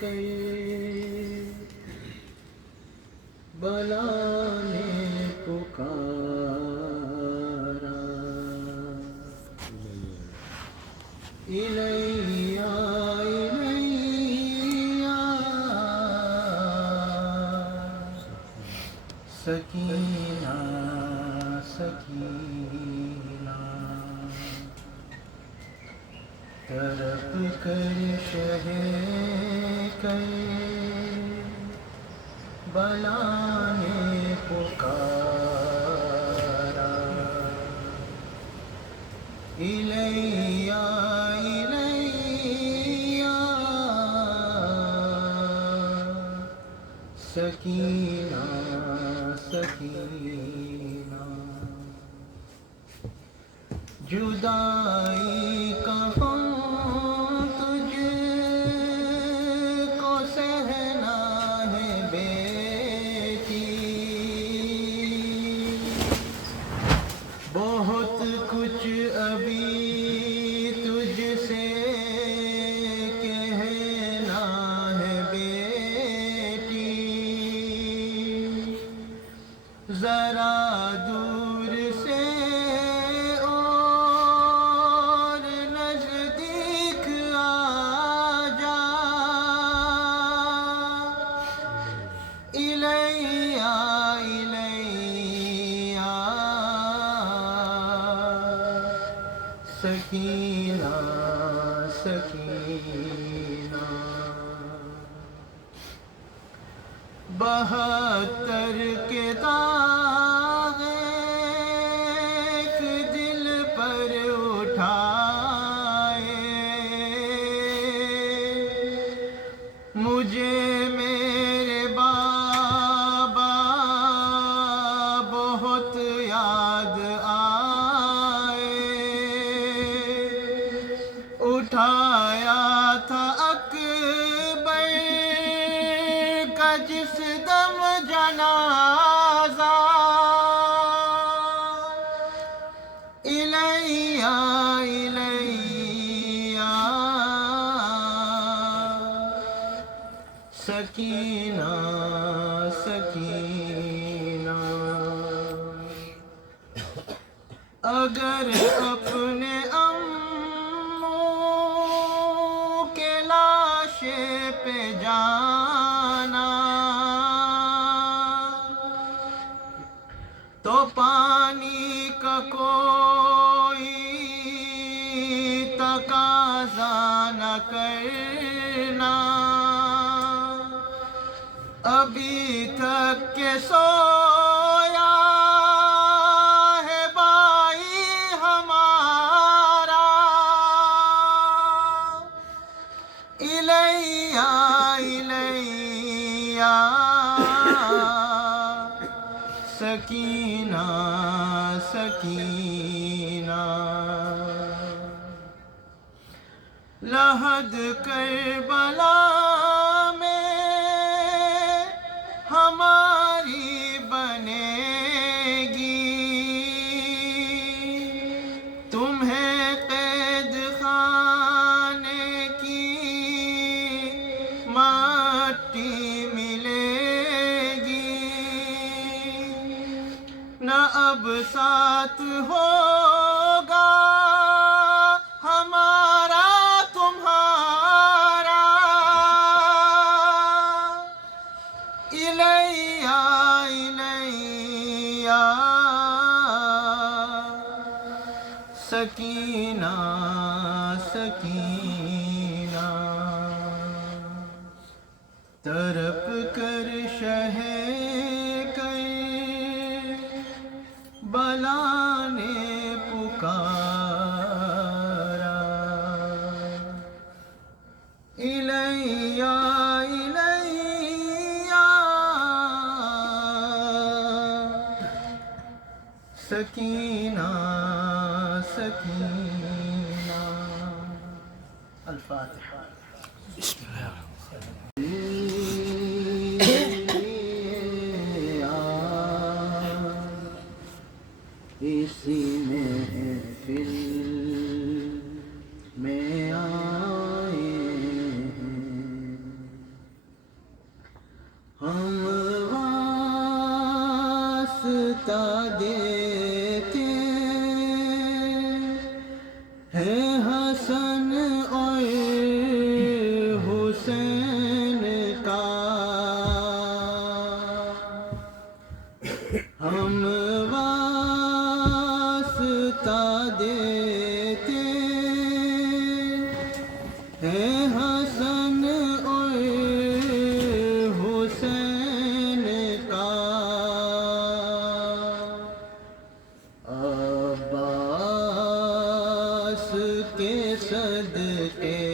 کئی بلا نے پکارا الیہ الیہ سکینہ سکینہ طرف کر شہ کر بلا نے پکارا الیہ الیہ سکینہ سکینہ جدائی کا غم تجھ کو سہنا ہے بیٹی بہت کچھ ابھی تجھ سے کہنا ہے بیٹی ذرا دور سے اور نزدیک آ جا الیہ الیہ سکینہ سکینہ 72 کے داغ ایک دل پر اٹھائے مجھے میرے بابا بہت یاد آئے اٹھایا تھا اکبر کا جس دم جنازہ الیہ الیہ سکینہ سکینہ اگر اپنے اموں کے لاشے پہ جانا تو پانی کا کوئی تقاضا نہ کرنا ابھی تک کہ سویا ہے بھائی ہمارا الیہ الیہ سکینہ سکینہ لحد کربلا میں ہماری بنے گی تمہیں قید خانے کی مٹی ملے گی نہ اب ساتھ ہوگا ہمارا تمہارا الیہ الیہ سکینہ سکینہ تڑپ کر شہ کر بلا نے پکارا الیہ الیہ سکینہ سکینہ الفاتحہ بسم اللہ اسی محفل میں آئے ہیں دیتے ہیں حسن اور حسین کا، ہم واسطہ دیتے ہیں حسن اور حسین کا، عباس کے صدقے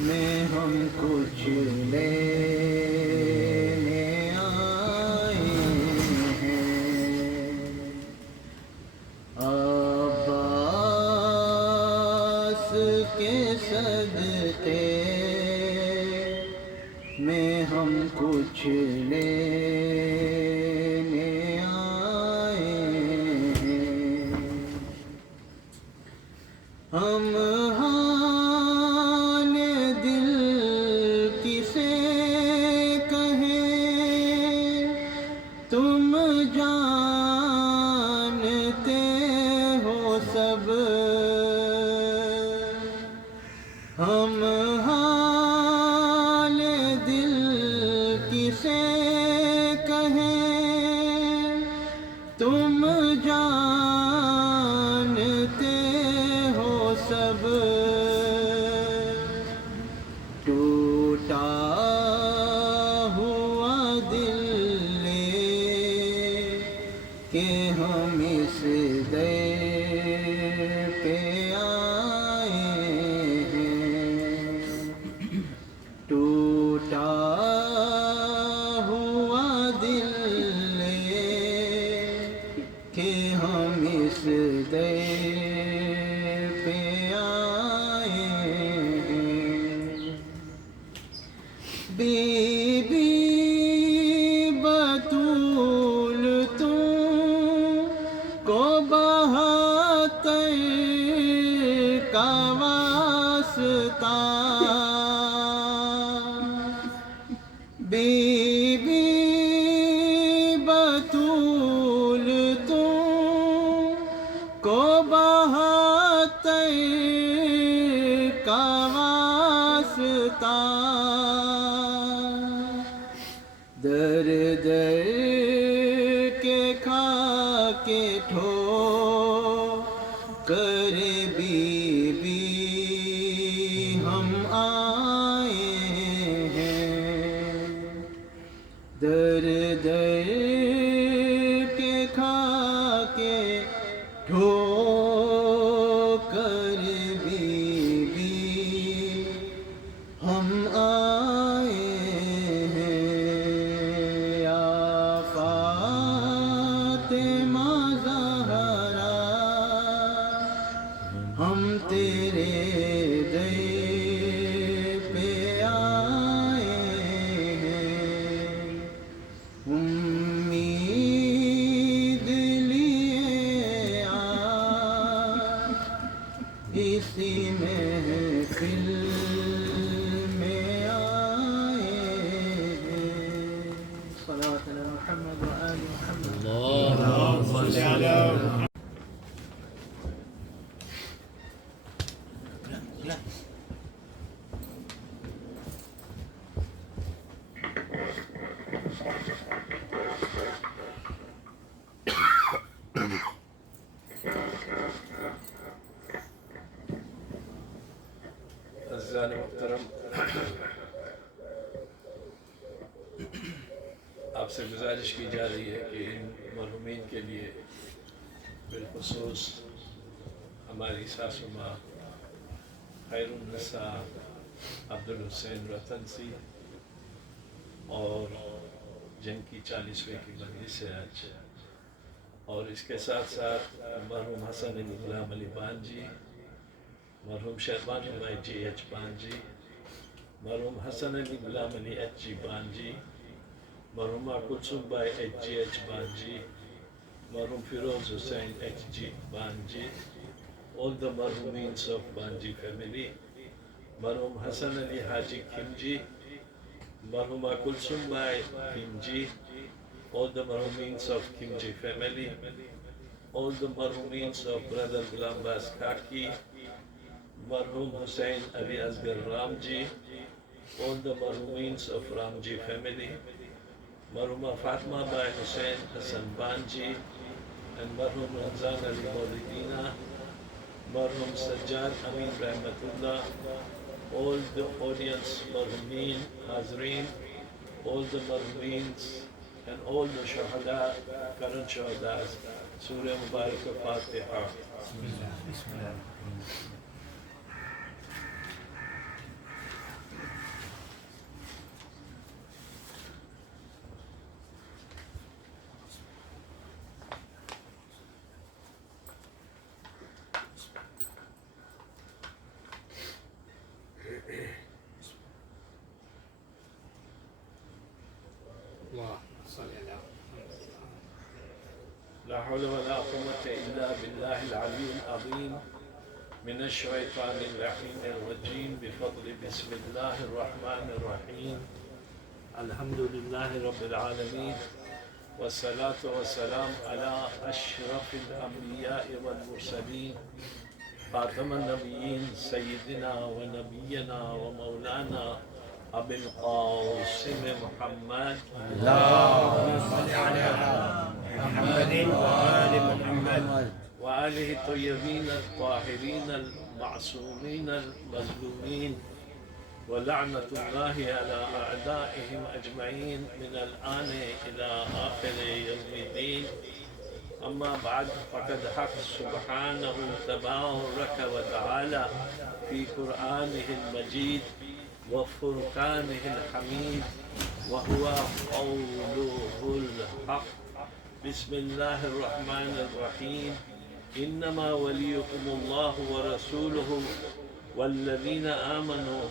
میں ہم کچھ لینے آئے ہیں، عباس کے صدقے میں ہم کچھ لینے آئے ہیں، ہم حال دل کسے کہیں تم جانتے ہو سب، ہم حال دل کسے کہیں تم جانتے ہو سب، ٹوٹا ہوا دل لے کہ ہم اس در پہ آئے ہیں، ٹوٹا ہوا دل لے کہ ہم اس در پہ آئے ہیں، بی بی بطول تم کو 72 کا واسطہ، بی بی بطول تم کو 72 کا واسطہ، در در کے کھا کے ٹھو کر بی بی ہم آئے ہیں، در در کے کھا کے ٹھو کر بی بی ہم آئے ہیں، یا فاطمہ زہرا ہم تیرے در پہ آئے ہیں، امید لیے آج اسی محفل میں آئے ہیں، صلوات علی محمد و آل محمد۔ اللهم صل على محمد. عزیزان محترم، آپ سے گزارش کی جا رہی ہے کہ ان مرحومین کے لیے بالخصوص ہماری ساسو ماں خیر النساء عبدالحسین رتنسی اور جن کی 40ویں کی مجلس ہے آج، اور اس کے ساتھ ساتھ مرحوم حسن علی غلام علی بانجی، مرحوم شہبان بھائی جی ایچ بانجی، مرحوم حسن علی غلام علی ایچ جی بانجی، مرحومہ کلثوم بھائی ایچ جی ایچ بانجی، مرحوم Feroz Hussain H G Banaji, all the marhumeens of Banji family، مرحوم حسن علی حاجی کھمجی، مرحومہ کلثوم بھائی کھمجی، all the marhumeens of Kimji family, all the marhumeens of Brother Ghulam Bas Kaki, Marhum Hussain Ali Asgar Ramji, all the marhumeens of Ramji family, Marhuma Fatma Bai Hussain Hassan Banji, and Marhum Ramzan Ali Maulidina, Marhum Sajjad Amin Rahmatullah, all the audience, Marhumeen, Hazreen, all the Marhumeens, and all the Shuhada, current Shuhadas, Surah Mubarak Fatiha. لا حول ولا قوة إلا بالله العلي العظيم من الشيطان اللعين الرجيم بفضل بسم الله الرحمن الرحيم الحمد لله رب العالمين والصلاة والسلام على أشرف الأنبياء والمرسلين خاتم النبيين سيدنا ونبينا ومولانا أبي القاسم محمد اللهم صل على محمد وآل محمد وآله الطيبين الطاهرين المعصومين المظلومين ولعنة الله على أعدائهم أجمعين من الآن إلى آخر يوم الدين. أما بعد فقد حق سبحانه تبارك وتعالى في قرآنه المجيد وفرقانه الحميد وهو قوله الحق. بسم الله الرحمن الرحيم. إنما وليكم الله ورسوله والذين آمنوا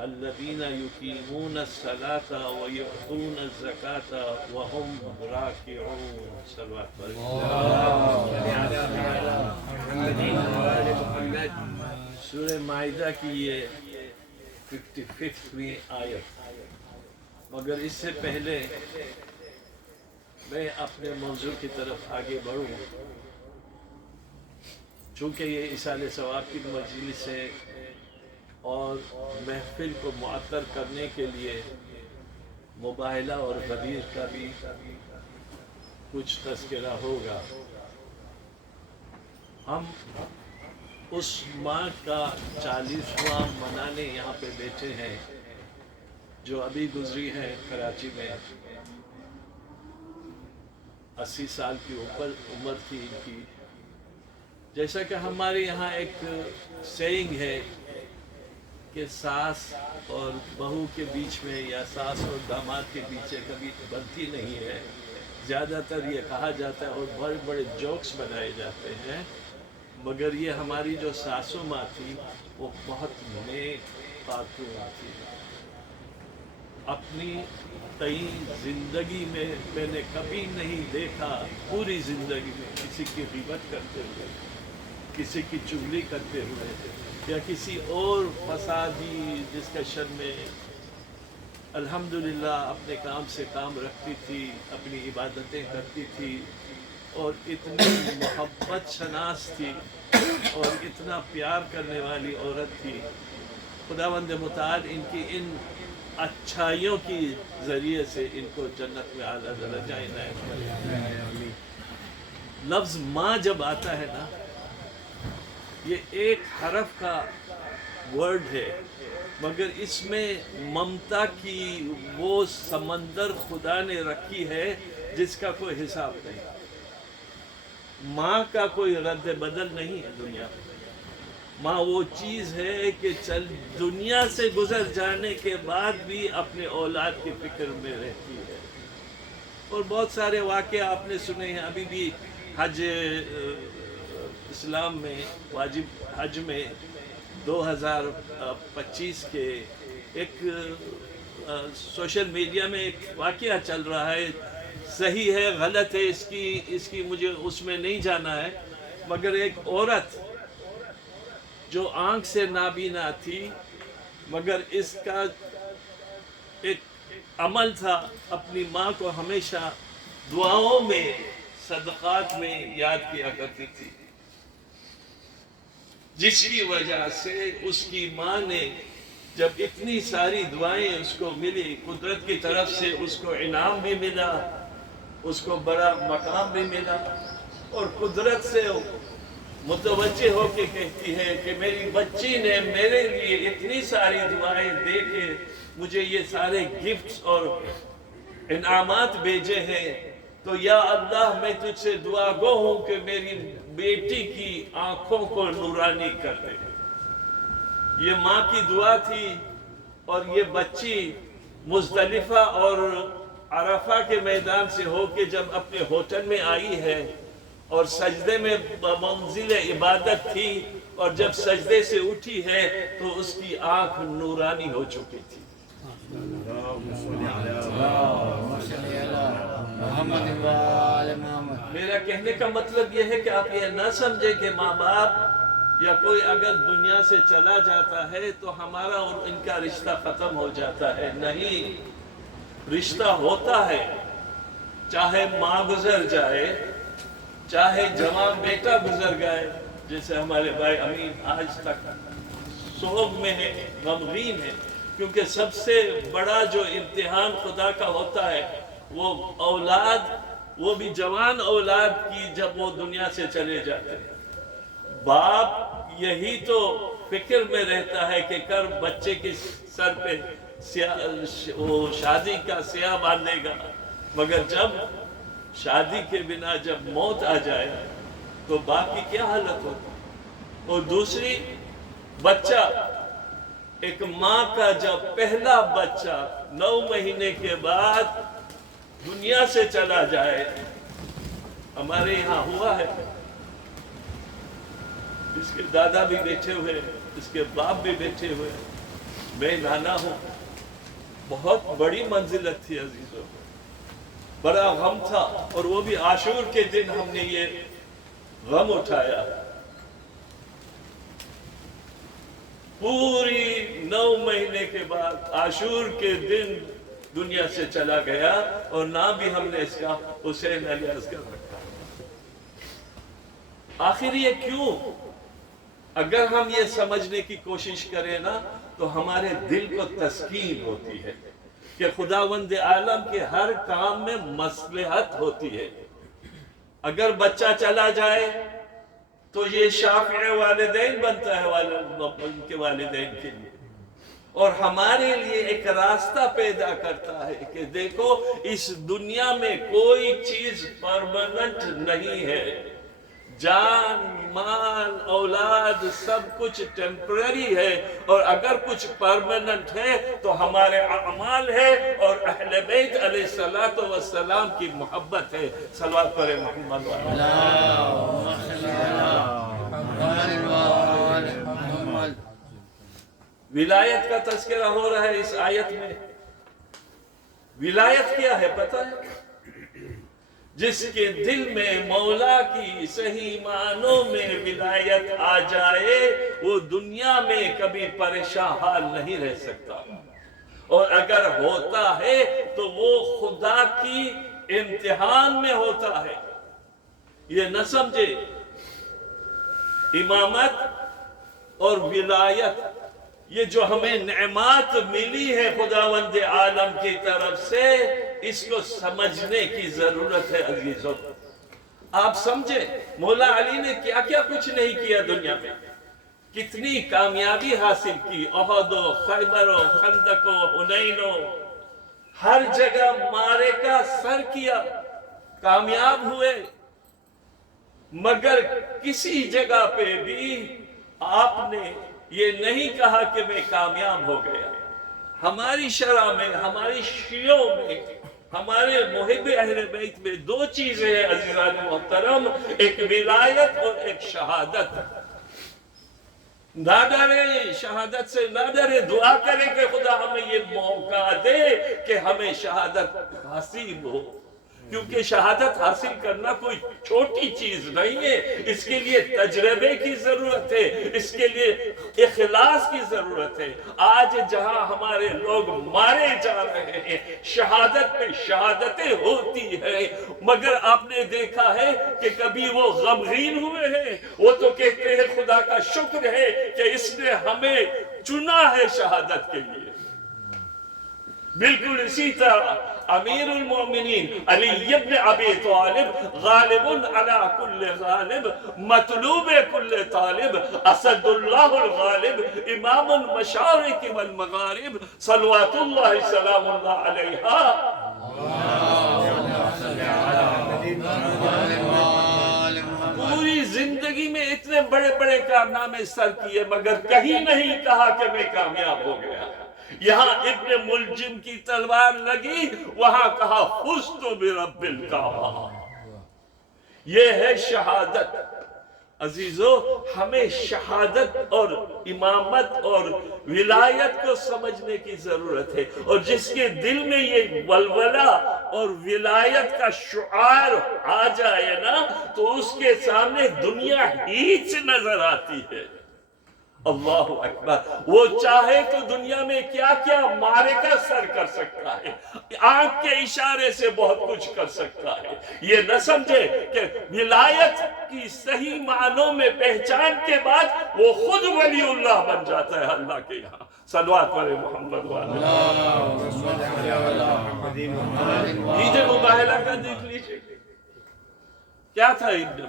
الذين يقيمون الصلاة ويؤتون الزكاة وهم راكعون. صلوات سورہ مائدہ کی یہ 55ویں آیت. مگر اس سے پہلے میں اپنے موضوع کی طرف آگے بڑھوں، چونکہ یہ اصالِ ثواب کی مجلس ہے اور محفل کو معطر کرنے کے لیے مباہلہ اور غدیر کا بھی کچھ تذکرہ ہوگا. ہم اس ماہ کا 40واں منانے یہاں پہ بیٹھے ہیں جو ابھی گزری ہے کراچی میں. 80 سال کی اوپر عمر تھی ان کی. جیسا کہ ہمارے یہاں ایک سیئنگ ہے کہ ساس اور بہو کے بیچ میں یا ساس اور داماد کے بیچ کبھی بنتی نہیں ہے. زیادہ تر یہ کہا جاتا ہے اور بڑے بڑے جوکس بنائے جاتے ہیں، مگر یہ ہماری جو ساسو ماں تھی وہ بہت نیک خاتون تھی. اپنی کئی زندگی میں میں نے کبھی نہیں دیکھا پوری زندگی میں کسی کی غیبت کرتے ہوئے، کسی کی چغلی کرتے ہوئے یا کسی اور فسادی ڈسکشن میں. الحمدللہ اپنے کام سے کام رکھتی تھی، اپنی عبادتیں کرتی تھی اور اتنی محبت شناس تھی اور اتنا پیار کرنے والی عورت تھی. خداوند متعال ان کی ان اچھائیوں کی ذریعے سے ان کو جنت میں اعلیٰ درجہ عنایت کرے. لفظ ماں جب آتا ہے نا، یہ ایک حرف کا ورڈ ہے، مگر اس میں ممتا کی وہ سمندر خدا نے رکھی ہے جس کا کوئی حساب نہیں. ماں کا کوئی رد بدل نہیں ہے دنیا میں. ماں وہ چیز ہے کہ دنیا سے گزر جانے کے بعد بھی اپنے اولاد کی فکر میں رہتی ہے. اور بہت سارے واقعے آپ نے سنے ہیں. ابھی بھی حج اسلام میں واجب حج میں 2025 کے ایک سوشل میڈیا میں ایک واقعہ چل رہا ہے. صحیح ہے غلط ہے اس کی مجھے اس میں نہیں جانا ہے، مگر ایک عورت جو آنکھ سے نابینا تھی مگر اس کا ایک عمل تھا اپنی ماں کو ہمیشہ دعاؤں میں صدقات میں یاد کیا کرتی تھی، جس کی وجہ سے اس کی ماں نے جب اتنی ساری دعائیں اس کو ملی، قدرت کی طرف سے اس کو انعام بھی ملا، اس کو بڑا مقام بھی ملا، اور قدرت سے متوجہ ہو کے کہتی ہے کہ میری بچی نے میرے لیے اتنی ساری دعائیں دے کے مجھے یہ سارے گفٹس اور انعامات بھیجے ہیں، تو یا اللہ میں تجھ سے دعا گو ہوں کہ میری بیٹی کی آنکھوں کو نورانی کر دے۔ یہ ماں کی دعا تھی، اور یہ بچی مزدلفہ اور عرفہ کے میدان سے ہو کے جب اپنے ہوٹل میں آئی ہے اور سجدے میں منزل عبادت تھی، اور جب سجدے سے اٹھی ہے تو اس کی آنکھ نورانی ہو چکی تھی۔ میرا کہنے کا مطلب یہ ہے کہ آپ یہ نہ سمجھیں کہ ماں باپ یا کوئی اگر دنیا سے چلا جاتا ہے تو ہمارا اور ان کا رشتہ ختم ہو جاتا ہے، نہیں، رشتہ ہوتا ہے، چاہے ماں گزر جائے، چاہے جوان بیٹا گزر گئے، جیسے ہمارے بھائی امین آج تک سوگ میں ہے، غمگین ہے، کیونکہ سب سے بڑا جو امتحان خدا کا ہوتا ہے وہ اولاد، وہ بھی جوان اولاد کی جب وہ دنیا سے چلے جاتے ہیں۔ باپ یہی تو فکر میں رہتا ہے کہ کر بچے کے سر پہ وہ شادی کا سیاہ باندھے گا، مگر جب شادی کے بنا جب موت آ جائے تو باپ کی کیا حالت ہوتی۔ اور دوسری، بچہ، ایک ماں کا جب پہلا بچہ 9 مہینے کے بعد دنیا سے چلا جائے، ہمارے یہاں ہوا ہے، اس کے دادا بھی بیٹھے ہوئے، اس کے باپ بھی بیٹھے ہوئے، میں نانا ہوں، بہت بڑی منزلت تھی عزیزوں، بڑا غم تھا، اور وہ بھی عاشور کے دن ہم نے یہ غم اٹھایا۔ پوری 9 مہینے کے بعد عاشور کے دن دنیا سے چلا گیا، اور نام بھی ہم نے اس کا حسین علیہ السلام رکھا۔ آخر یہ کیوں؟ اگر ہم یہ سمجھنے کی کوشش کریں نا تو ہمارے دل کو تسکین ہوتی ہے کہ خداوند عالم کے ہر کام میں مصلحت ہوتی ہے۔ اگر بچہ چلا جائے تو یہ شافع والدین بنتا ہے ان کے والدین کے لیے، اور ہمارے لیے ایک راستہ پیدا کرتا ہے کہ دیکھو اس دنیا میں کوئی چیز پرماننٹ نہیں ہے، جان، مال، اولاد سب کچھ ٹیمپرری ہے، اور اگر کچھ پرماننٹ ہے تو ہمارے اعمال ہے اور اہل بیت علیہ السلام کی محبت ہے۔ صلوات پڑھیں محمد ولایت کا تذکرہ ہو رہا ہے اس آیت میں۔ ولایت کیا ہے پتہ ہے؟ جس کے دل میں مولا کی صحیح معنوں میں ولایت آ جائے وہ دنیا میں کبھی پریشان حال نہیں رہ سکتا، اور اگر ہوتا ہے تو وہ خدا کی امتحان میں ہوتا ہے۔ یہ نہ سمجھے، امامت اور ولایت یہ جو ہمیں نعمات ملی ہے خداوند عالم کی طرف سے، اس کو سمجھنے کی ضرورت ہے عزیزوں۔ آپ سمجھیں مولا علی نے کیا کیا کچھ نہیں کیا دنیا میں، کتنی کامیابی حاصل کی، احد و خیبر و خندق و حنین و ہر جگہ مارے کا سر کیا، کامیاب ہوئے، مگر کسی جگہ پہ بھی آپ نے یہ نہیں کہا کہ میں کامیاب ہو گیا۔ ہماری شرع میں، ہماری شیعوں میں، ہمارے محب اہل بیت میں 2 چیزیں ہیں عزیزان محترم، ایک ولایت اور ایک شہادت۔ نہ ڈرے، شہادت سے نہ ڈرے، دعا کریں کہ خدا ہمیں یہ موقع دے کہ ہمیں شہادت حاصل ہو۔ کیونکہ شہادت حاصل کرنا کوئی چھوٹی چیز نہیں ہے، اس کے لیے تجربے کی ضرورت ہے، اس کے لیے اخلاص کی ضرورت ہے۔ آج جہاں ہمارے لوگ مارے جا رہے ہیں، شہادت پہ شہادتیں ہوتی ہیں، مگر آپ نے دیکھا ہے کہ کبھی وہ غمگین ہوئے ہیں؟ وہ تو کہتے ہیں خدا کا شکر ہے کہ اس نے ہمیں چنا ہے شہادت کے لیے۔ بالکل اسی طرح امیر المومنین علی ابن ابی طالب غالب علی کل غالب مطلوب کل طالب اسد اللہ الغالب امام المشارق والمغارب صلوات اللہ سلام اللہ علیہ۔ پوری زندگی میں اتنے بڑے بڑے کارنامے سر کیے مگر کہیں نہیں کہا کہ میں کامیاب ہو گیا۔ یہاں ابن ملجم کی تلوار لگی، وہاں کہا فزت برب الکعبہ۔ یہ ہے شہادت۔ عزیزو، ہمیں شہادت اور امامت اور ولایت کو سمجھنے کی ضرورت ہے، اور جس کے دل میں یہ ولولہ اور ولایت کا شعار آ جائے نا تو اس کے سامنے دنیا ہیچ نظر آتی ہے۔ اللہ اکبر۔ وہ چاہے تو دنیا میں کیا کیا معرکہ سر کر سکتا ہے، آنکھ کے اشارے سے بہت کچھ کر سکتا ہے۔ یہ نہ سمجھے کہ ولایت کی صحیح معنوں میں پہچان کے بعد وہ خود ولی اللہ بن جاتا ہے اللہ کے یہاں۔ صلوات علی محمد عید مباہلہ کا دیکھ لیجئے، کیا تھا عید؟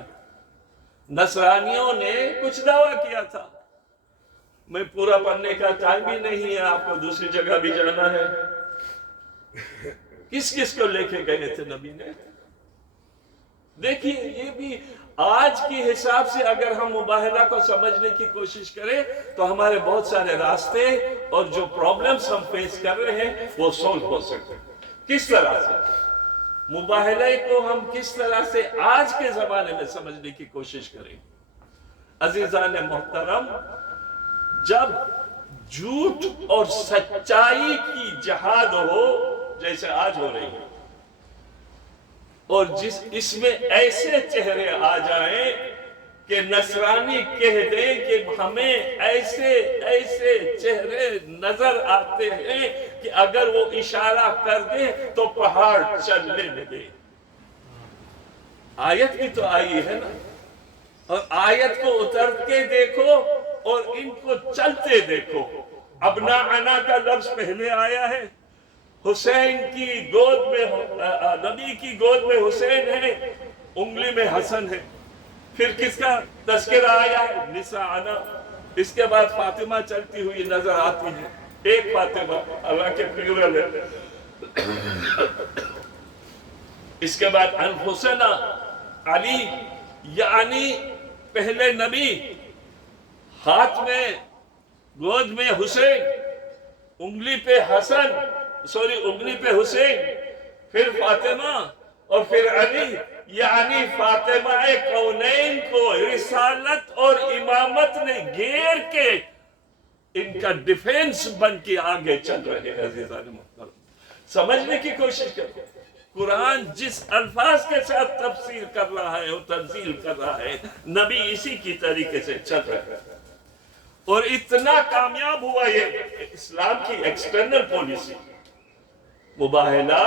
نصرانیوں نے کچھ دعویٰ کیا تھا، میں پورا پڑھنے کا ٹائم بھی نہیں ہے، آپ کو دوسری جگہ بھی جانا ہے۔ کس کس کو لے کے گئے تھے نبی نے؟ دیکھیے، یہ بھی آج کے حساب سے اگر ہم مباہلہ کو سمجھنے کی کوشش کریں تو ہمارے بہت سارے راستے اور جو پرابلمز ہم فیس کر رہے ہیں وہ سولو ہو سکتے ہیں۔ کس طرح سے مباہلے کو ہم کس طرح سے آج کے زمانے میں سمجھنے کی کوشش کریں؟ عزیزان محترم، جب جھوٹ اور سچائی کی جہاد ہو جیسے آج ہو رہی ہے، اور اس میں ایسے چہرے آ جائیں کہ نصرانی کہہ دیں کہ ہمیں ایسے ایسے چہرے نظر آتے ہیں کہ اگر وہ اشارہ کر دیں تو پہاڑ چلنے لگے۔ آیت بھی تو آئی ہے نا، اور آیت کو اتر کے دیکھو اور ان کو چلتے دیکھو۔ ابناءنا کا لفظ پہلے آیا ہے، حسین کی گود میں نبی کی گود میں حسین ہے، انگلی میں حسن ہے۔ پھر کس کا تذکرہ آیا ہے؟ نساءنا۔ اس کے بعد فاطمہ چلتی ہوئی نظر آتی ہے، ایک فاطمہ اللہ کے پلورل ہے۔ اس کے بعد الحسن علی، یعنی پہلے نبی، ہاتھ میں گود میں حسین، انگلی پہ انگلی پہ حسین، پھر فاطمہ اور پھر علی، یعنی فاطمہ کونین کو رسالت اور امامت نے گھیر کے ان کا ڈیفینس بن کے آگے چل رہے ہیں۔ عزیزان محترم، سمجھنے کی کوشش کرو، قرآن جس الفاظ کے ساتھ تفسیر کر رہا ہے اور تنزیل کر رہا ہے، نبی اسی کی طریقے سے چل رہا ہے، اور اتنا کامیاب ہوا یہ اسلام کی ایکسٹرنل پالیسی۔ مباہلہ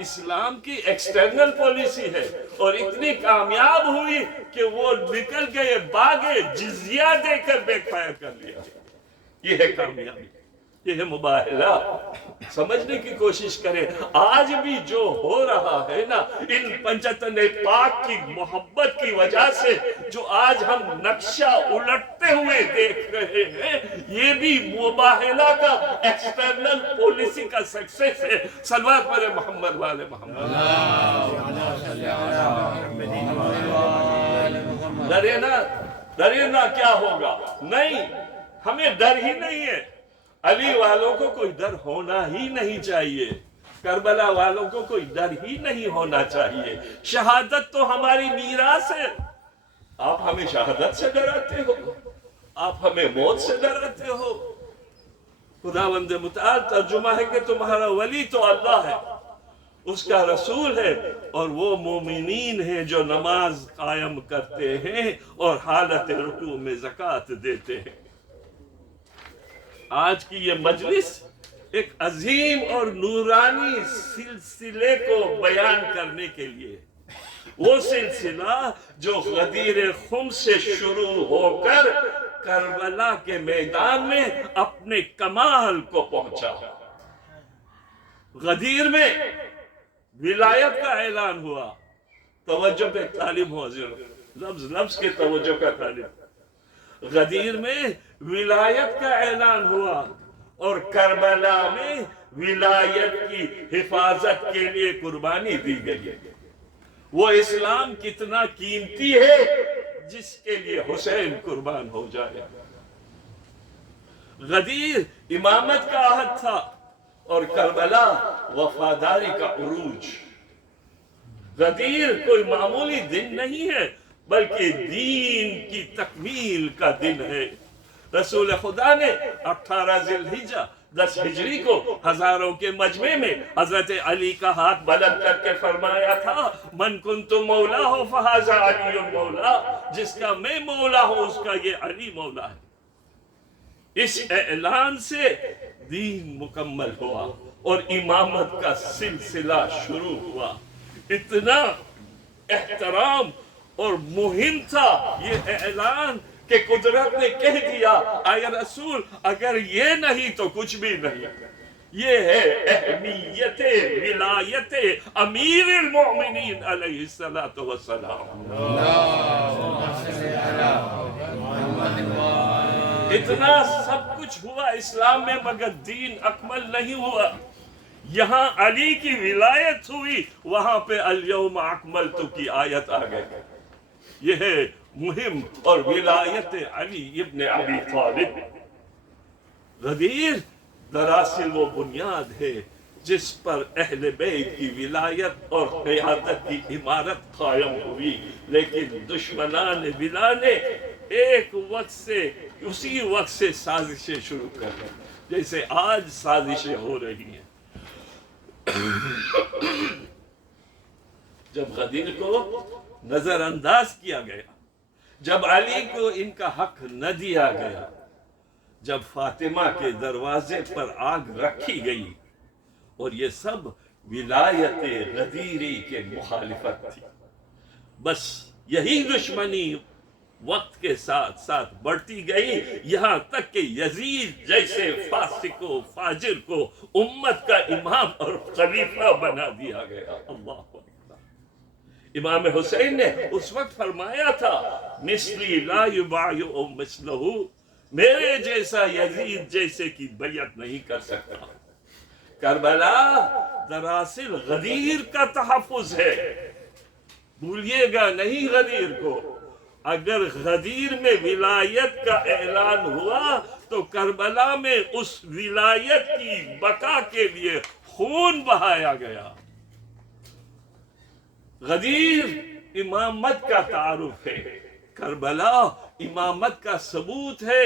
اسلام کی ایکسٹرنل پالیسی ہے، اور اتنی کامیاب ہوئی کہ وہ نکل گئے، باغے، جزیہ دے کر بیک فائر کر لیا۔ یہ ہے کامیابی، یہ ہے مباہلہ۔ سمجھنے کی کوشش کریں، آج بھی جو ہو رہا ہے نا، ان پنجتن پاک کی محبت کی وجہ سے جو آج ہم نقشہ الٹتے ہوئے دیکھ رہے ہیں، یہ بھی مباہلہ کا ایکسٹرنل پالیسی کا سکسیس ہے۔ صلوات پر محمد والے محمد۔ ڈرے نا کیا ہوگا؟ نہیں، ہمیں ڈر ہی نہیں ہے۔ علی والوں کو کوئی ڈر ہونا ہی نہیں چاہیے، کربلا والوں کو کوئی ڈر ہی نہیں ہونا چاہیے۔ شہادت تو ہماری میراث ہے۔ آپ ہمیں شہادت سے ڈراتے ہو، آپ ہمیں موت سے ڈراتے ہو۔ خداوند متعال ترجمہ ہے کہ تمہارا ولی تو اللہ ہے، اس کا رسول ہے، اور وہ مومنین ہیں جو نماز قائم کرتے ہیں اور حالت رکوع میں زکوٰۃ دیتے ہیں۔ آج کی یہ مجلس ایک عظیم اور نورانی سلسلے کو بیان کرنے کے لیے، وہ سلسلہ جو غدیر خم سے شروع ہو کر کربلا کے میدان میں اپنے کمال کو پہنچا۔ غدیر میں ولایت کا اعلان ہوا۔ توجہ پہ تعلیم ہو حضرت، لفظ لفظ کے توجہ کا تعلیم۔ غدیر میں ولایت کا اعلان ہوا اور کربلا میں ولایت کی حفاظت کے لیے قربانی دی گئی۔ وہ اسلام کتنا قیمتی ہے جس کے لیے حسین قربان ہو جائے۔ غدیر امامت کا عہد تھا اور کربلا وفاداری کا عروج۔ غدیر کوئی معمولی دن نہیں ہے بلکہ دین کی تکمیل کا دن ہے۔ رسول خدا نے 18 ذی الحجہ 10 ہجری کو ہزاروں کے مجمع میں حضرت علی کا ہاتھ بلند کر کے فرمایا تھا، من کنت مولا ہو فہذا علی مولا، جس کا میں مولا ہوں اس کا یہ علی مولا ہے۔ اس اعلان سے دین مکمل ہوا اور امامت کا سلسلہ شروع ہوا۔ اتنا احترام اور مہم تھا یہ اعلان کہ قدرت نے کہہ دیا، اے رسول اگر یہ نہیں تو کچھ بھی نہیں۔ یہ ہے اہمیت ولایت امیر المؤمنین علیہ الصلوۃ والسلام۔ اتنا سب کچھ ہوا اسلام میں مگر دین اکمل نہیں ہوا۔ یہاں علی کی ولایت ہوئی، وہاں پہ الیوم اکملت کی آیت آ گئی۔ یہ ہے مہم اور ولایت علی ابن ابی طالب۔ غدیر دراصل وہ بنیاد ہے جس پر اہل بیت کی ولایت اور قیادت کی عمارت قائم ہوئی، لیکن دشمنان ولا نے ایک وقت سے اسی وقت سے سازشیں شروع کر دی، جیسے آج سازشیں ہو رہی ہیں۔ جب غدیر کو نظر انداز کیا گیا، جب علی کو ان کا حق نہ دیا گیا، جب فاطمہ کے دروازے پر آگ رکھی گئی، اور یہ سب ولایت غدیری کے مخالفت تھی۔ بس یہی دشمنی وقت کے ساتھ ساتھ بڑھتی گئی، یہاں تک کہ یزید جیسے فاسق و فاجر کو امت کا امام اور خلیفہ بنا دیا گیا۔ اللہ اکبر۔ امام حسین نے اس وقت فرمایا تھا، مثلی لا یبایع مثلہ، میرے جیسا یزید جیسے کی بیعت نہیں کر سکتا۔ کربلا دراصل غدیر کا تحفظ ہے، بھولیے گا نہیں غدیر کو۔ اگر غدیر میں ولایت کا اعلان ہوا تو کربلا میں اس ولایت کی بقا کے لیے خون بہایا گیا۔ غدیر امامت کا تعارف ہے، کربلا امامت کا ثبوت ہے۔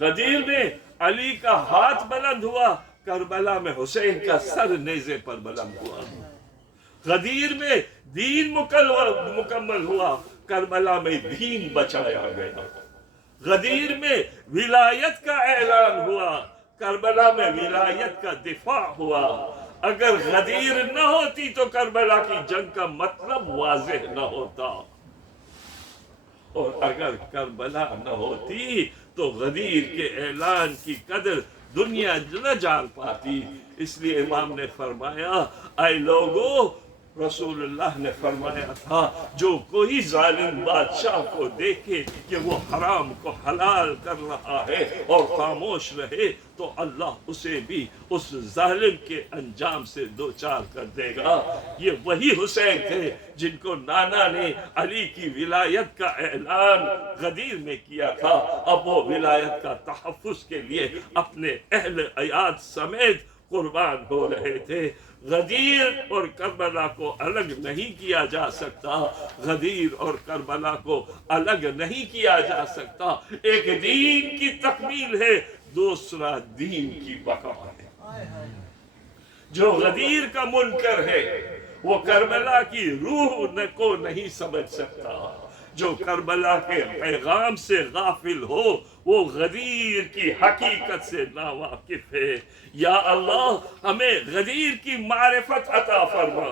غدیر میں علی کا ہاتھ بلند ہوا، کربلا میں حسین کا سر نیزے پر بلند ہوا۔ غدیر میں دین مکمل ہوا، کربلا میں دین بچایا گیا۔ غدیر میں ولایت کا اعلان ہوا، کربلا میں ولایت کا دفاع ہوا۔ اگر غدیر نہ ہوتی تو کربلا کی جنگ کا مطلب واضح نہ ہوتا، اور اگر کربلا نہ ہوتی تو غدیر کے اعلان کی قدر دنیا نہ جان پاتی۔ اس لیے امام نے فرمایا، اے لوگو، رسول اللہ نے فرمایا تھا، جو کوئی ظالم بادشاہ کو دیکھے کہ وہ حرام کو حلال کر رہا ہے اور خاموش رہے تو اللہ اسے بھی اس ظالم کے انجام سے دوچار کر دے گا۔ یہ وہی حسین تھے جن کو نانا نے علی کی ولایت کا اعلان غدیر میں کیا تھا۔ اب وہ ولایت کا تحفظ کے لیے اپنے اہل عیال سمیت قربان ہو رہے تھے۔ غدیر اور کربلا کو الگ نہیں کیا جا سکتا، غدیر اور کربلا کو الگ نہیں کیا جا سکتا۔ ایک دین کی تکمیل ہے، دوسرا دین کی بقا ہے۔ جو غدیر کا منکر ہے وہ کربلا کی روح کو نہیں سمجھ سکتا، جو کربلا کے پیغام سے غافل ہو وہ غدیر کی حقیقت سے ناواقف ہے۔ یا اللہ ہمیں غدیر کی معرفت عطا فرما،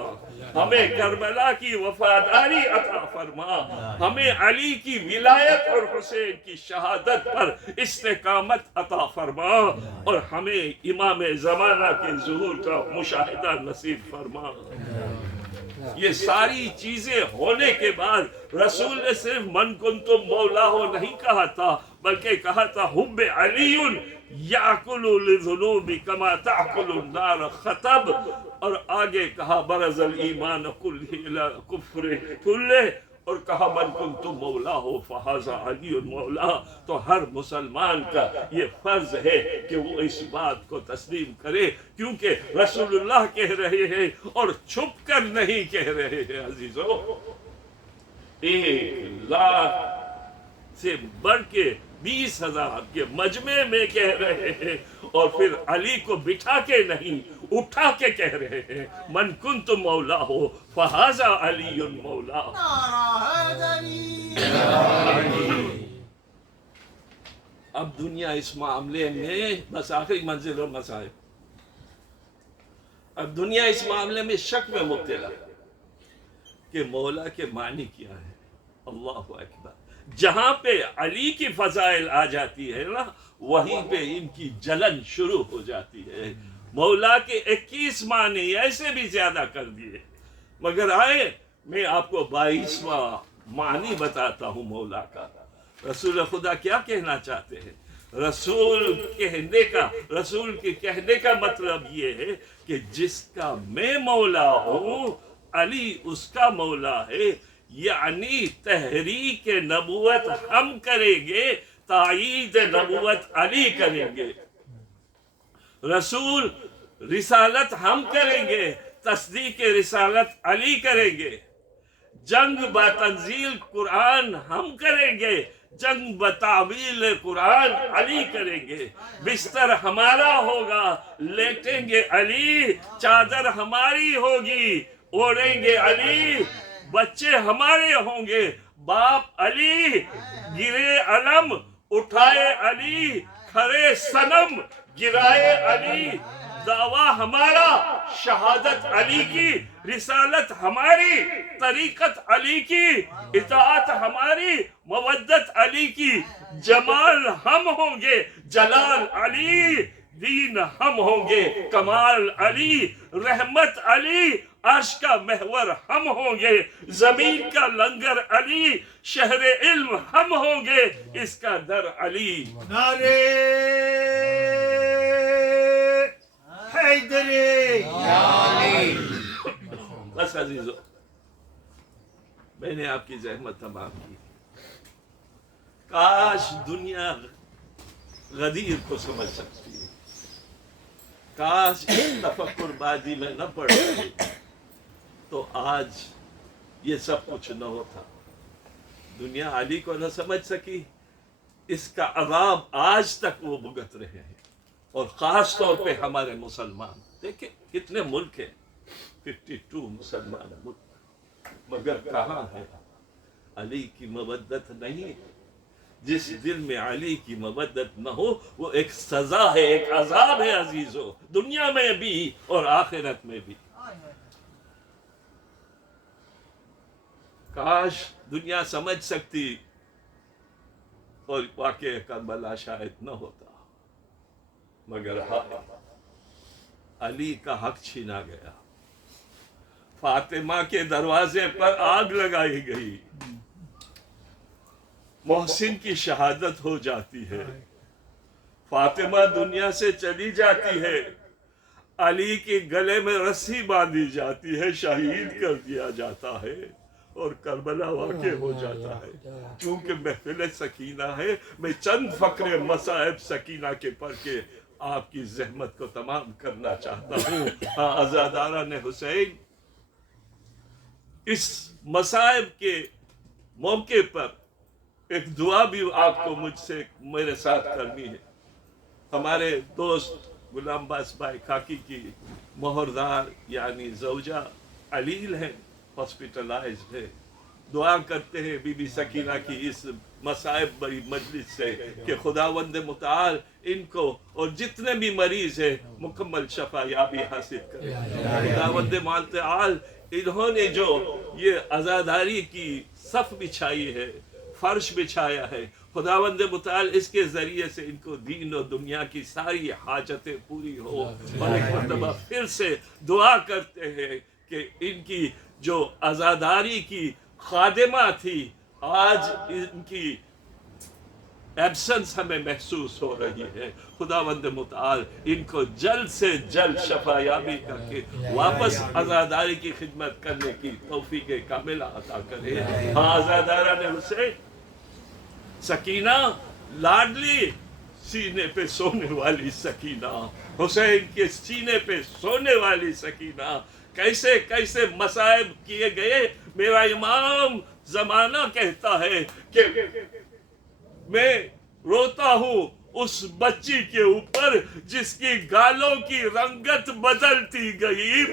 ہمیں کربلا کی وفاداری عطا فرما، ہمیں علی کی ولایت اور حسین کی شہادت پر استقامت عطا فرما، اور ہمیں امام زمانہ کے ظہور کا مشاہدہ نصیب فرما۔ یہ ساری چیزیں ہونے کے بعد رسول نے صرف من کنتم مولاہ نہیں کہا تھا، بلکہ کہا تھا حب علی یاکل للذنوب کما تاکل النار خطب، اور آگے کہا برز الایمان کلہ الی کفر کلہ، اور کہا من کنتم مولاہ فہذا علی مولا۔ تو ہر مسلمان کا یہ فرض ہے کہ وہ اس بات کو تسلیم کرے، کیونکہ رسول اللہ کہہ رہے ہیں اور چھپ کر نہیں کہہ رہے ہیں عزیزو۔ 1,00,000 سے بڑھ کے 20,000 کے مجمع میں کہہ رہے ہیں، اور پھر علی کو بٹھا کے نہیں اٹھا کے کہہ رہے ہیں من کنت مولا ہو فہذا علی مولا۔ اب دنیا اس معاملے میں بس آخری منزل اور مسائل، اب دنیا اس معاملے میں شک میں مبتلا کہ مولا کے معنی کیا ہے۔ اللہ اکبر، جہاں پہ علی کی فضائل آ جاتی ہے نا وہیں پہ ان کی جلن شروع ہو جاتی ہے۔ مولا کے 21 معنی ایسے بھی زیادہ کر دیے، مگر آئے میں آپ کو 22واں معنی بتاتا ہوں مولا کا۔ رسول خدا کیا کہنا چاہتے ہیں؟ رسول کے کہنے کا مطلب یہ ہے کہ جس کا میں مولا ہوں علی اس کا مولا ہے، یعنی تحریک نبوت ہم کریں گے، تائید نبوت علی کریں گے۔ رسول رسالت ہم کریں گے، تصدیق رسالت علی کریں گے۔ جنگ با تنزیل قرآن ہم کریں گے، جنگ بتاویل قرآن علی کریں گے۔ بستر ہمارا ہوگا، لیٹیں گے علی، چادر ہماری ہوگی، اوڑھیں گے علی، بچے ہمارے ہوں گے، باپ علی، گرے علم اٹھائے علی، کھڑے صنم گرائے علی، دعویٰ ہمارا شہادت علی کی، رسالت ہماری طریقت علی کی، اطاعت ہماری مودت علی کی، جمال ہم ہوں گے جلال علی، دین ہم ہوں گے کمال علی، رحمت علی، عرش کا محور ہم ہوں گے، زمین کا لنگر علی، شہر علم ہم ہوں گے، اس کا در علی۔ نعرے حیدری بس عزیزو، میں نے آپ کی زحمت تمام کی۔ کاش دنیا غدیر کو سمجھ سکتی ہے، کاش اس تفکر بازی میں نہ پڑ رہے تو آج یہ سب کچھ نہ ہوتا۔ دنیا علی کو نہ سمجھ سکی، اس کا عذاب آج تک وہ بھگت رہے ہیں، اور خاص طور پہ ہمارے مسلمان۔ دیکھیں کتنے ملک ہیں، 52 مسلمان ملک، مگر کہاں ہے علی کی مودت نہیں۔ جس دل میں علی کی مودت نہ ہو وہ ایک سزا ہے، ایک عذاب ہے عزیزو، دنیا میں بھی اور آخرت میں بھی۔ کاش دنیا سمجھ سکتی اور واقعہ کربلا شاید نہ ہوتا، مگر علی کا حق چھینا گیا، فاطمہ کے دروازے پر آگ لگائی گئی، محسن کی شہادت ہو جاتی ہے، فاطمہ دنیا سے چلی جاتی ہے، علی کے گلے میں رسی باندھی جاتی ہے، شہید کر دیا جاتا ہے، اور کربلا واقع ہو جاتا ہے۔ چونکہ محفل سکینہ ہے، میں چند فقرے مصائب سکینہ کے پڑھ کے آپ کی زحمت کو تمام کرنا چاہتا ہوں۔ عزاداران حسین، اس مصائب کے موقع پر ایک دعا بھی آپ کو مجھ سے میرے ساتھ کرنی ہے۔ ہمارے دوست غلام باس بھائی کاکی کی مہردار یعنی زوجہ علیل ہے، ہاسپٹلائزڈ ہے. دعا کرتے ہیں بی بی سکینہ کی اس مصائب بڑی مجلس سے کہ خداوند متعال ان کو اور جتنے بھی مریض ہیں مکمل شفا یابی حاصل کرے. خداوند متعال انہوں نے جو یہ عزاداری کی صف بچھائی ہے، فرش بچھایا ہے، خداوند متعال اس کے ذریعے سے ان کو دین و دنیا کی ساری حاجتیں پوری ہو. اور ایک مرتبہ پھر سے دعا کرتے ہیں کہ ان کی جو عزاداری کی خادمہ تھی، آج ان کی ایبسنس ہمیں محسوس ہو رہی ہے. خداوند متعال ان کو جلد سے جلد شفا یابی کر کے واپس عزاداری کی خدمت کرنے کی توفیق کاملہ عطا کرے. ہاں عزادارہ نے اسے سکینہ، لاڈلی سینے پہ سونے والی سکینہ، حسین کے سینے پہ سونے والی سکینہ، کیسے کیسے مصائب کیے گئے. میرا امام زمانہ کہتا ہے کہ میں روتا ہوں اس بچی کے اوپر جس کی گالوں کی رنگت بدلتی گئی.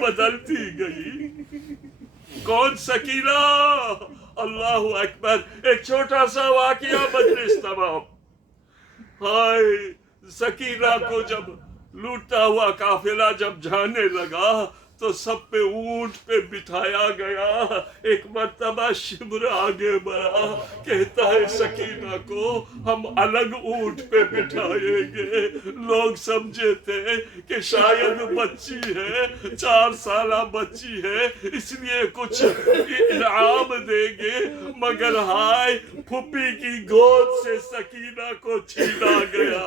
کون؟ سکینہ. اللہ اکبر. ایک چھوٹا سا واقعہ مجلس تمام. ہائے، سکینہ کو جب لوٹتا ہوا قافلہ جب جانے لگا تو سب پہ اونٹ پہ بٹھایا گیا. ایک مرتبہ شبر آگے بڑھا، کہتا ہے سکینہ کو ہم الگ اونٹ پہ بٹھائیں گے. لوگ سمجھے تھے کہ شاید بچی ہے، 4 سالہ بچی ہے، اس لیے کچھ انعام دیں گے، مگر ہائے پھپھی کی گود سے سکینہ کو چھینا گیا.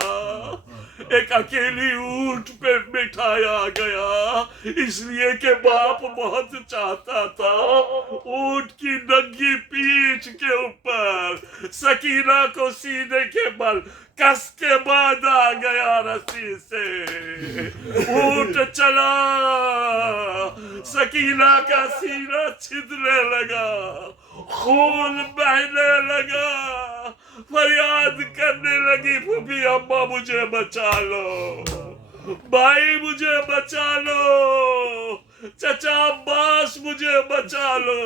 ایک اکیلی اونٹ پہ بٹھایا گیا، اس لیے کہ باپ بہت چاہتا تھا اونٹ کی ننگی پیٹھ کے اوپر سکینہ کو سینے کے بل کس کے باندھا گیا رسی سے. اونٹ چلا، سکینہ کا سینہ چھدنے لگا، خون بہنے لگا، فریاد کرنے لگی پھوپھی اماں مجھے بچا لو، بھائی مجھے بچا لو، چچا عباس مجھے بچا لو.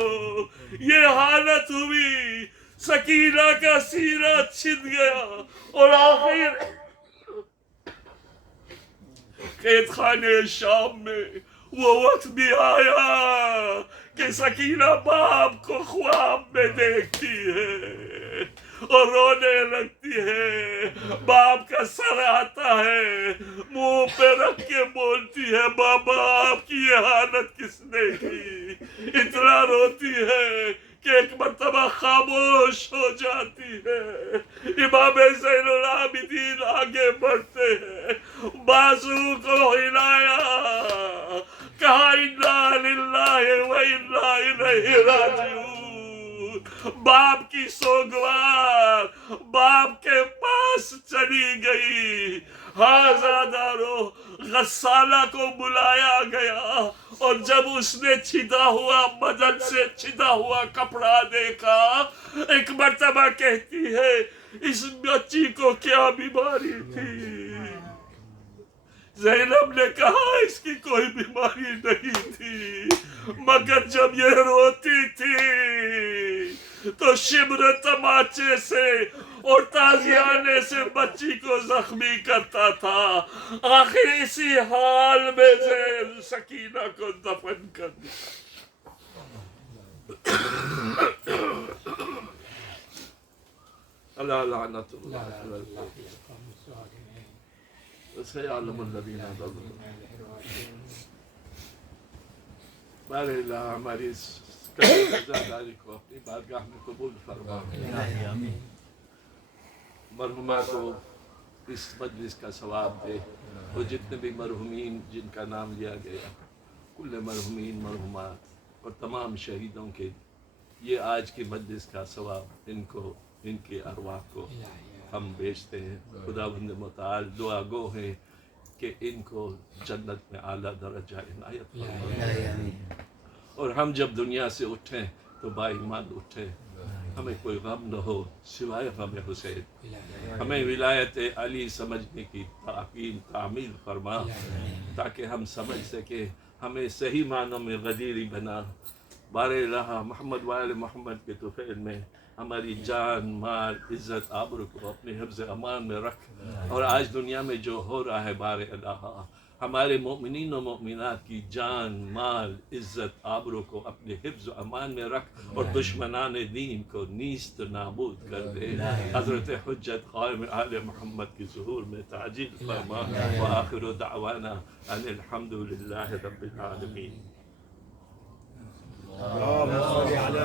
یہ حالت ہوئی، سکینہ کا سینہ چھد گیا. اور آخر قید خانے شام میں وہ وقت بھی آیا کہ سکینہ باپ کو خواب میں دیکھتی ہے اور رونے لگتی ہے. باپ کا سر آتا ہے، منہ پہ رکھ کے بولتی ہے بابا آپ کی یہ حالت کس نے کی. اتنا روتی ہے کہ ایک مرتبہ خاموش ہو جاتی ہے. امام زین العابدین آگے بڑھتے ہیں، بازو کو ہلایا، کہا انا للہ و انا الیہ راجعون. باپ کی سوگوار باپ کے پاس چلی گئی. ہازادارو غسالہ کو بلایا گیا اور جب اس نے چھدا ہوا بدن سے چھدا ہوا کپڑا دیکھا، ایک مرتبہ کہتی ہے اس بچی کو کیا بیماری تھی؟ زینب نے کہا اس کی کوئی بیماری نہیں تھی، مگر جب یہ روتی تھی تو شبر تماچے سے اور تازیانے سے بچی کو زخمی کرتا تھا. آخر اسی حال میں سے سکینہ کو دفن کر دیا. اللہ لعنت اللہ سيعلم الذين ظلموا. بارے اللہ ہماری اس عزاداری کو اپنی بارگاہ میں قبول فرما. مرحومہ کو اس مجلس کا ثواب دے، اور جتنے بھی مرحومین جن کا نام لیا گیا، کل مرحومین مرحومات اور تمام شہیدوں کے یہ آج کی مجلس کا ثواب ان کو، ان کی ارواح کو ہم بیچتے ہیں. خداوند متعال دعا گو ہیں کہ ان کو جنت میں اعلیٰ درجہ عنایت فرمائے. اور ہم جب دنیا سے اٹھیں تو با ایمان اٹھیں. ہمیں کوئی غم نہ ہو سوائے غم حسین. ہمیں ولایت علی سمجھنے کی تاکید تعمیل فرما تاکہ ہم سمجھ سکیں ہمیں صحیح معنوں میں غدیری بنا. بار الہ محمد وآل محمد کے طفیل میں ہماری جان مال عزت آبرو کو اپنے حفظ امان میں رکھ. اور آج دنیا میں جو ہو رہا ہے بار الہ ہمارے مومنین و مومنات کی جان مال عزت آبرو کو اپنے حفظ و امان میں رکھ اور دشمنان دین کو نیست نابود کر دے. حضرت حجت قائم آل محمد کی ظہور میں تعجیل فرما. وآخر دعوانا ان الحمد للہ رب العالمین. اللهم صل على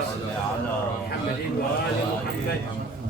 محمد وآل محمد